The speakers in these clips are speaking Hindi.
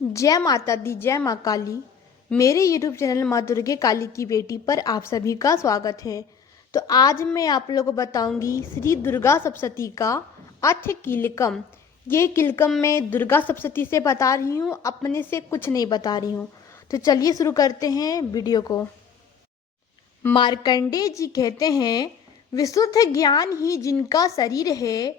जय माता दी, जय माँ काली। मेरे यूट्यूब चैनल माँ दुर्गे काली की बेटी पर आप सभी का स्वागत है। तो आज मैं आप लोगों को बताऊंगी श्री दुर्गा सप्तशती का अर्थ कीलकम। ये कीलकम मैं दुर्गा सप्तशती से बता रही हूँ, अपने से कुछ नहीं बता रही हूँ। तो चलिए शुरू करते हैं वीडियो को। मार्कंडेय जी कहते हैं, विशुद्ध ज्ञान ही जिनका शरीर है,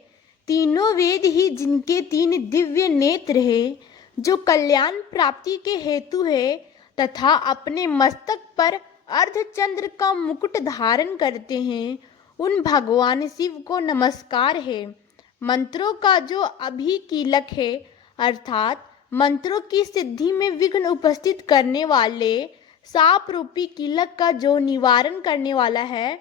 तीनों वेद ही जिनके तीन दिव्य नेत्र है, जो कल्याण प्राप्ति के हेतु है तथा अपने मस्तक पर अर्धचंद्र का मुकुट धारण करते हैं, उन भगवान शिव को नमस्कार है। मंत्रों का जो अभिकीलक है, अर्थात मंत्रों की सिद्धि में विघ्न उपस्थित करने वाले साप रूपी कीलक का जो निवारण करने वाला है,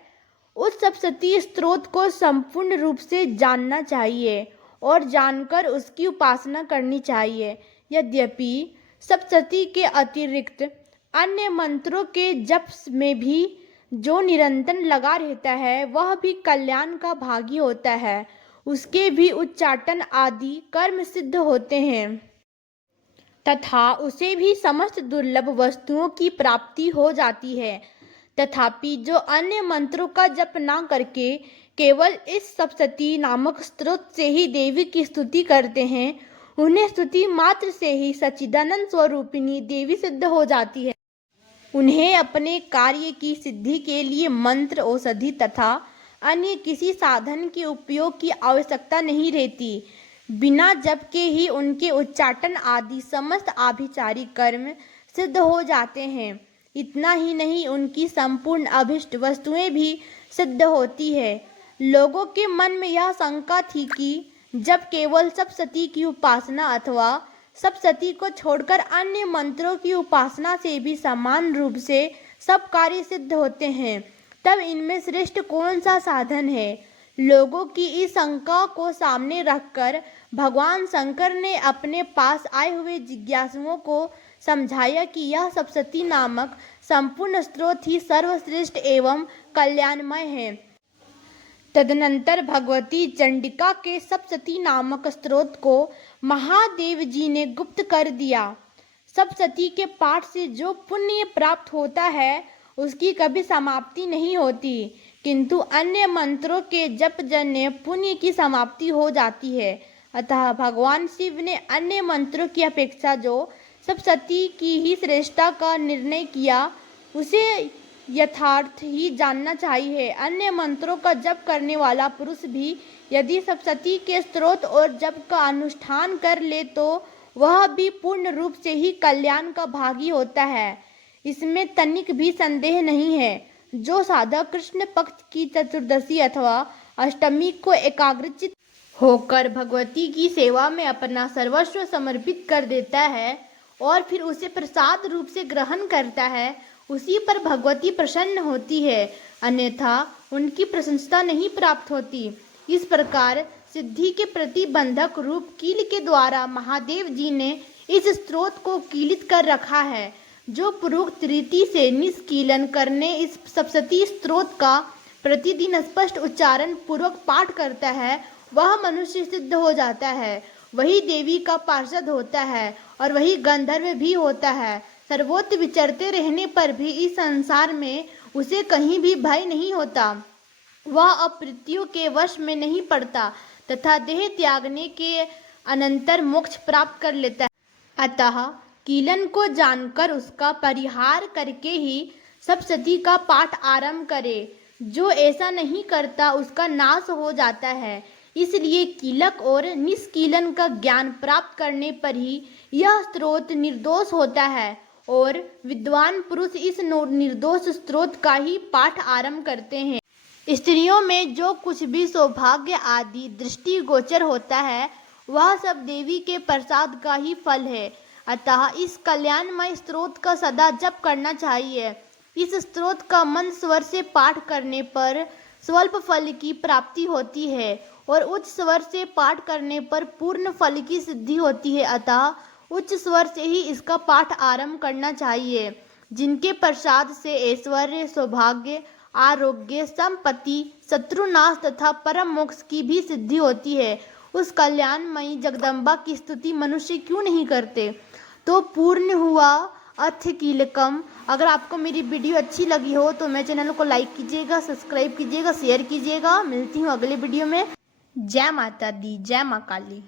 उस सप्तशती स्त्रोत को संपूर्ण रूप से जानना चाहिए और जानकर उसकी उपासना करनी चाहिए। यद्यपि सप्तशती के अतिरिक्त अन्य मंत्रों के जप में भी जो निरंतर लगा रहता है, वह भी कल्याण का भागी होता है। उसके भी उच्चाटन आदि कर्म सिद्ध होते हैं तथा उसे भी समस्त दुर्लभ वस्तुओं की प्राप्ति हो जाती है। तथापि जो अन्य मंत्रों का जप न करके केवल इस सप्तशती नामक स्त्रोत से ही देवी की स्तुति करते हैं, उन्हें स्तुति मात्र से ही सच्चिदानंद स्वरूपिणी देवी सिद्ध हो जाती है। उन्हें अपने कार्य की सिद्धि के लिए मंत्र, औषधि तथा अन्य किसी साधन के उपयोग की आवश्यकता नहीं रहती। बिना जप के ही उनके उच्चाटन आदि समस्त आभिचारिक कर्म सिद्ध हो जाते हैं। इतना ही नहीं, उनकी संपूर्ण अभिष्ट वस्तुएं भी सिद्ध होती है। लोगों के मन में यह शंका थी कि जब केवल सप्तशती की उपासना अथवा सप्तशती को छोड़कर अन्य मंत्रों की उपासना से भी समान रूप से सब कार्य सिद्ध होते हैं, तब इनमें श्रेष्ठ कौन सा साधन है। लोगों की इस शंका को सामने रखकर भगवान शंकर ने अपने पास आए हुए जिज्ञासुओं को समझाया कि यह सप्तशती नामक संपूर्ण स्त्रोत ही सर्वश्रेष्ठ एवं कल्याणमय है। तदनंतर भगवती चंडिका के सप्तशती नामक स्त्रोत को महादेव जी ने गुप्त कर दिया। सप्तशती के पाठ से जो पुण्य प्राप्त होता है, उसकी कभी समाप्ति नहीं होती, किंतु अन्य मंत्रों के जप जन्य पुण्य की समाप्ति हो जाती है। अतः भगवान शिव ने अन्य मंत्रों की अपेक्षा जो सप्तशती की ही श्रेष्ठता का निर्णय किया, उसे यथार्थ ही जानना चाहिए। अन्य मंत्रों का जप करने वाला पुरुष भी यदि सप्तशती के स्त्रोत और जप का अनुष्ठान कर ले, तो वह भी पूर्ण रूप से ही कल्याण का भागी होता है। इसमें तनिक भी संदेह नहीं है। जो साधक कृष्ण पक्ष की चतुर्दशी अथवा अष्टमी को एकाग्रचित होकर भगवती की सेवा में अपना सर्वस्व समर्पित कर देता है और फिर उसे प्रसाद रूप से ग्रहण करता है, उसी पर भगवती प्रसन्न होती है, अन्यथा उनकी प्रशंसा नहीं प्राप्त होती। इस प्रकार सिद्धि के प्रतिबंधक रूप कील के द्वारा महादेव जी ने इस स्त्रोत को कीलित कर रखा है। जो पूर्वोक्त रीति से निष्कीलन करने इस सप्तशती स्त्रोत का प्रतिदिन स्पष्ट उच्चारण पूर्वक पाठ करता है, वह मनुष्य सिद्ध हो जाता है, वही देवी का पार्षद होता है और वही गंधर्व भी होता है। सर्वत्र विचरते रहने पर भी इस संसार में उसे कहीं भी भय नहीं होता। वह अपृत्यों के वश में नहीं पड़ता तथा देह त्यागने के अनंतर मोक्ष प्राप्त कर लेता है। अतः कीलन को जानकर उसका परिहार करके ही सप्तशती का पाठ आरंभ करे। जो ऐसा नहीं करता उसका नाश हो जाता है। इसलिए कीलक और निष्कीलन का ज्ञान प्राप्त करने पर ही यह स्त्रोत निर्दोष होता है और विद्वान पुरुष इस निर्दोष स्त्रोत का ही पाठ आरंभ करते हैं। स्त्रियों में जो कुछ भी सौभाग्य आदि दृष्टि गोचर होता है, वह सब देवी के प्रसाद का ही फल है। अतः इस कल्याणमय स्त्रोत का सदा जप करना चाहिए। इस स्त्रोत का मंद स्वर से पाठ करने पर स्वल्प फल की प्राप्ति होती है और उच्च स्वर से पाठ करने पर पूर्ण फल की सिद्धि होती है। अतः उच्च स्वर से ही इसका पाठ आरंभ करना चाहिए। जिनके प्रसाद से ऐश्वर्य, सौभाग्य, आरोग्य, संपत्ति, शत्रुनाश तथा परम मोक्ष की भी सिद्धि होती है, उस कल्याणमयी जगदम्बा की स्तुति मनुष्य क्यों नहीं करते। तो पूर्ण हुआ अर्थ कीलकम। अगर आपको मेरी वीडियो अच्छी लगी हो तो मेरे चैनल को लाइक कीजिएगा, सब्सक्राइब कीजिएगा, शेयर कीजिएगा। मिलती हूँ अगले वीडियो में। जय माता दी, जय माँ काली।